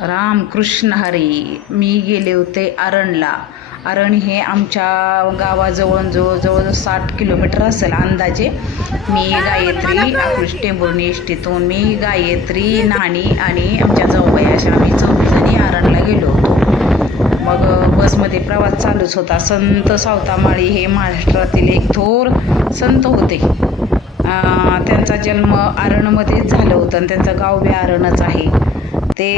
रामकृष्ण हरी. मी गेले होते आरणला. आरण हे आमच्या गावाजवळून जवळजवळ 60 किलोमीटर असेल अंदाजे. मी गायत्री आकृष टेंभुर्णी एसटीतून मी गायत्री, नानी आणि आमच्या जाऊबाई अशा आम्ही 4 जणी आरणला गेलो होतो. मग बसमध्ये प्रवास चालूच होता. संत सावतामाळी हे महाराष्ट्रातील एक थोर संत होते. त्यांचा जन्म आरणमध्येच झालं होतं आणि त्यांचं गाव बी आरणच आहे. ते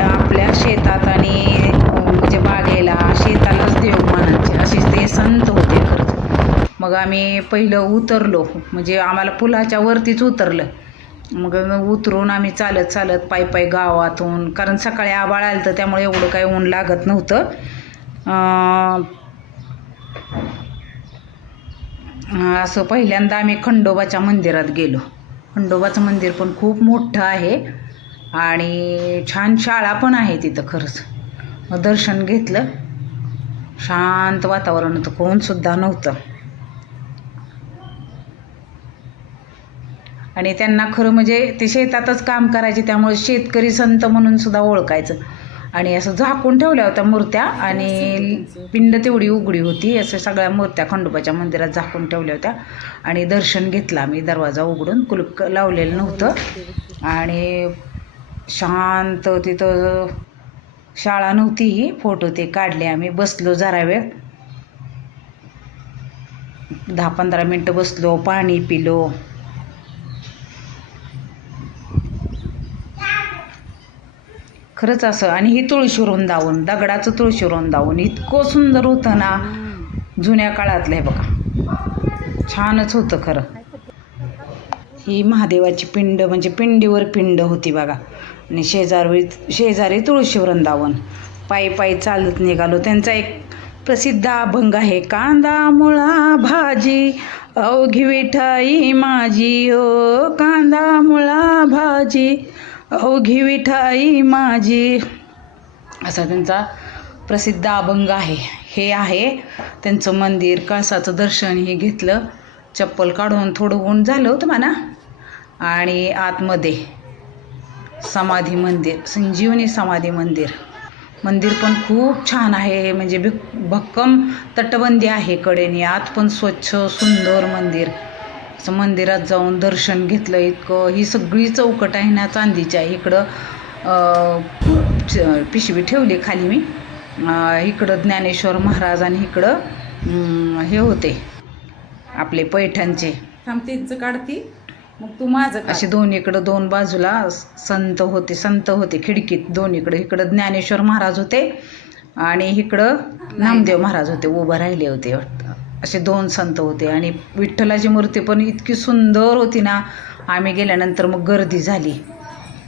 आपल्या शेतात आणि म्हणजे बागेला शेतालाच देव मानायचे असे ते संत होते खरंच. मग आम्ही पहिलं उतरलो, म्हणजे आम्हाला पुलाच्या वरतीच उतरलं. मग उतरून आम्ही चालत चालत पायी गावातून, कारण सकाळी आभाळ आलं तर त्यामुळे एवढं काही ऊन लागत नव्हतं. असं पहिल्यांदा आम्ही खंडोबाच्या मंदिरात गेलो. खंडोबाचं मंदिर पण खूप मोठं आहे आणि छान शाळा पण आहे तिथं खरंच. मग दर्शन घेतलं. शांत वातावरण होतं, कोणसुद्धा नव्हतं. आणि त्यांना खरं म्हणजे ते शेतातच काम करायचे, त्यामुळे शेतकरी संत म्हणून सुद्धा ओळखायचं. आणि असं झाकून ठेवल्या होत्या मूर्त्या आणि पिंड तेवढी उघडी होती. असं सगळ्या मूर्त्या खंडोबाच्या मंदिरात झाकून ठेवल्या होत्या. आणि दर्शन घेतलं आम्ही दरवाजा उघडून, कुलूप लावलेलं नव्हतं. आणि शांत तिथं शाळा नव्हती. फोटो ते काढले आम्ही. बसलो जरा वेळ, 10-15 मिनटं बसलो, पाणी पिलो. खरंच असं. आणि ही तुळशी वृंदावन, दगडाचं तुळशी वृंदावन इतकं सुंदर होतं ना, जुन्या काळातलं. हे बघा, छानच होतं खरं. ही महादेवाची पिंड, म्हणजे पिंडीवर पिंड होती बघा. आणि शेजारी तुळशी वृंदावन. पायी चालत निघालो. त्यांचा एक प्रसिद्ध अभंग आहे, कांदा मुळा भाजी अवघी विठाई माझी, हो कांदा मुळा भाजी अवघी विठाई माझी, असा त्यांचा प्रसिद्ध अभंग आहे. हे आहे त्यांचं मंदिर. कळसाचं दर्शन हे घेतलं. चप्पल काढून थोडं ऊन झालं होतं म्हणा. आणि आतमध्ये समाधी मंदिर, संजीवनी समाधी मंदिर पण खूप छान आहे. म्हणजे भक्कम तटबंदी आहे कडेने. आत पण स्वच्छ सुंदर मंदिर. असं मंदिरात जाऊन दर्शन घेतलं. इतकं ही सगळी चौकट आहे ना चांदीची आहे. इकडं पिशवी ठेवली खाली मी. इकडं ज्ञानेश्वर महाराज आणि इकडं हे होते आपले पैठणचे. थांबतीचं काढती मग तू माझं. असे दोन्हीकडं, दोन बाजूला संत होते खिडकीत दोन्हीकडं. इकडं ज्ञानेश्वर महाराज होते आणि इकडं नामदेव महाराज होते, उभं राहिले होते. असे 2 संत होते. आणि विठ्ठलाची मूर्ती पण इतकी सुंदर होती ना. आम्ही गेल्यानंतर मग गर्दी झाली,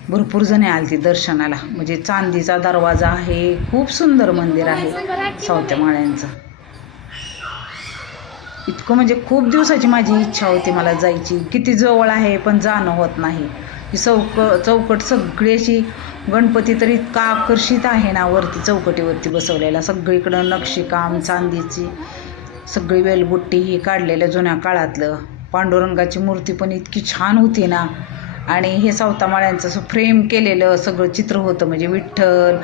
भरपूर जणे आलती दर्शनाला. म्हणजे चांदीचा दरवाजा आहे. खूप सुंदर मंदिर आहे सावतामाळ्यांचं. इतकं म्हणजे खूप दिवसाची माझी इच्छा होती मला जायची. किती जवळ आहे पण जाणं होत नाही. ही चौकट सगळी अशी, गणपती तर इतका आकर्षित आहे ना वरती चौकटीवरती बसवलेला. सगळीकडं नक्षीकाम, चांदीची सगळी वेलबुट्टी ही काढलेलं जुन्या काळातलं. पांडुरंगाची मूर्ती पण इतकी छान होती ना. आणि हे सावतामाळ्यांचं असं फ्रेम केलेलं सगळं चित्र होतं. म्हणजे विठ्ठल,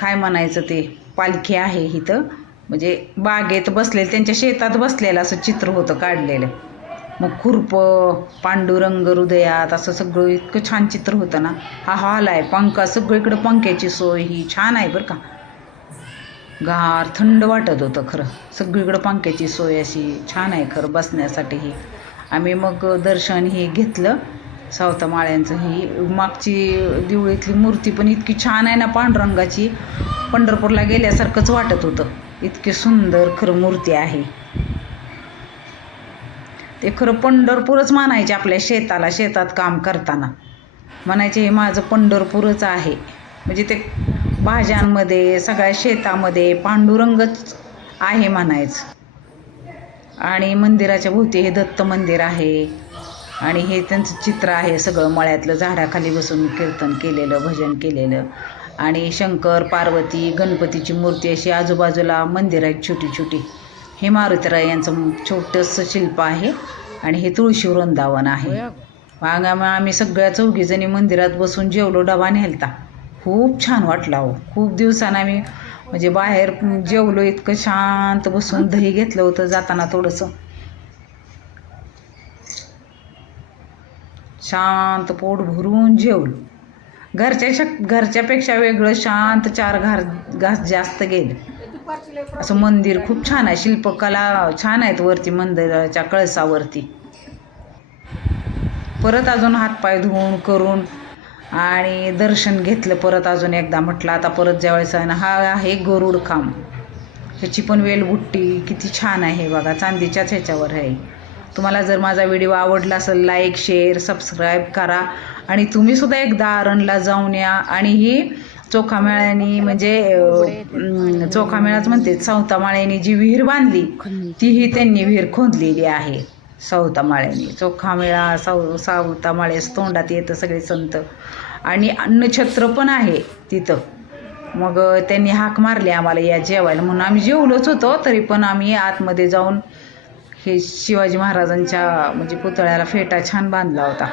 काय म्हणायचं ते, पालखी आहे इथं, म्हणजे बागेत बसलेलं, त्यांच्या शेतात बसलेलं असं चित्र होतं काढलेलं. मग खुरपं, पांडुरंग हृदयात, असं सगळं इतकं छान चित्र होतं ना. हा हॉल आहे. पंखा सगळीकडं, पंख्याची सोय ही छान आहे बरं का. गार थंड वाटत होतं खरं. सगळीकडं पंख्याची सोय अशी छान आहे खरं बसण्यासाठीही. आम्ही मग दर्शन हे घेतलं सावतामाळ्यांचं. ही मागची दिवळीतली मूर्ती पण इतकी छान आहे ना पांडुरंगाची, पंढरपूरला गेल्यासारखंच वाटत होतं. इतकी सुंदर खरं मूर्ती आहे. ते खरं पंढरपूरच मानायचे आपल्या शेताला. शेतात काम करताना म्हणायचे हे माझं पंढरपूरच आहे. म्हणजे ते भाज्यांमध्ये, सगळ्या शेतामध्ये पांडुरंगच आहे म्हणायचं. आणि मंदिराच्या भोवती हे दत्त मंदिर आहे. आणि हे त्यांचं चित्र आहे सगळं. मळ्यातलं झाडाखाली बसून कीर्तन केलेलं, भजन केलेलं. आणि शंकर, पार्वती, गणपतीची मूर्ती अशी आजूबाजूला मंदिर आहेत छोटी छोटी. हे मारुतीराय यांचं छोटंसं शिल्प आहे. आणि हे तुळशी वृंदावन आहे. मग आम्ही सगळ्या 4 जणी मंदिरात बसून जेवलो. डबा नेलता. खूप छान वाटलं अहो. खूप दिवसानं आम्ही म्हणजे बाहेर जेवलो, इतकं शांत बसून दही घेतलं होतं जाताना थोडंसं शांत पोट भरून जेवलो. घरच्यापेक्षा वेगळं शांत 4 घास जास्त गेले. असं मंदिर खूप छान आहे, शिल्पकला छान आहेत वरती मंदिराच्या कळसावरती. परत अजून हातपाय धुवून करून आणि दर्शन घेतलं. परत अजून एकदा म्हटलं आता परत ज्यावेळेस आहे ना, हा आहे गरुड खांब. ह्याची पण वेलबुट्टी किती छान आहे बघा, चांदीच्याच ह्याच्यावर आहे. तुम्हाला जर माझा व्हिडिओ आवडला असेल लाईक शेअर सबस्क्राईब करा आणि तुम्हीसुद्धा एकदा आरणला जाऊन या. आणि ही चोखामेळ्यानी म्हणजे चोखामेळाच म्हणते, सावतामाळ्यानी जी विहीर बांधली तीही त्यांनी विहीर खोदलेली आहे सावतामाळ्यानी. चोखामेळा सावतामाळ्यास तोंडात येतं सगळे संत. आणि अन्नछत्र पण आहे तिथं. मग त्यांनी हाक मारली आम्हाला या जेवायला, म्हणून आम्ही जेवलोच होतो. तरी पण आम्ही आतमध्ये जाऊन हे शिवाजी महाराजांच्या म्हणजे पुतळ्याला फेटा छान बांधला होता.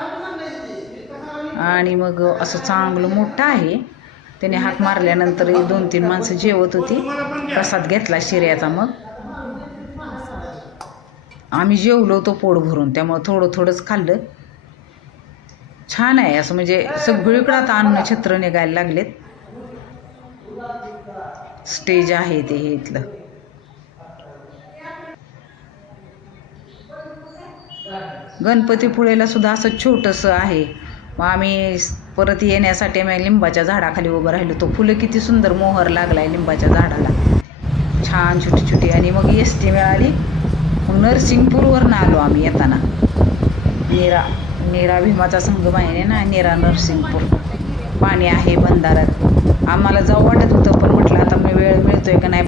आणि मग असं चांगलं मोठं आहे. त्याने हाक मारल्यानंतर 2-3 माणसं जेवत होती, प्रसाद घेतला शिऱ्याचा. मग आम्ही जेवलो होतो पोट भरून, त्यामुळं थोडं थोडंच खाल्लं. छान आहे असं म्हणजे सगळीकडं आता अन्नछत्र निघायला लागलेत. स्टेज आहे ते हे इथलं. गणपतीपुळेला सुद्धा असं छोटंसं आहे. मग आम्ही परत येण्यासाठी आम्ही लिंबाच्या झाडाखाली उभं राहिलो. तो फुलं किती सुंदर मोहर लागला आहे लिंबाच्या झाडाला, छान छोटी छोटी. आणि मग एस टी मिळाली. मग नरसिंगपूरवरनं आलो आम्ही येताना. नीरा भीमाचा संगम आहे ना, नीरा नरसिंगपूर. पाणी आहे बंधाऱ्यात. आम्हाला जाऊ वाटत होतं, पण म्हटलं आता मी वेळ मिळतोय का नाही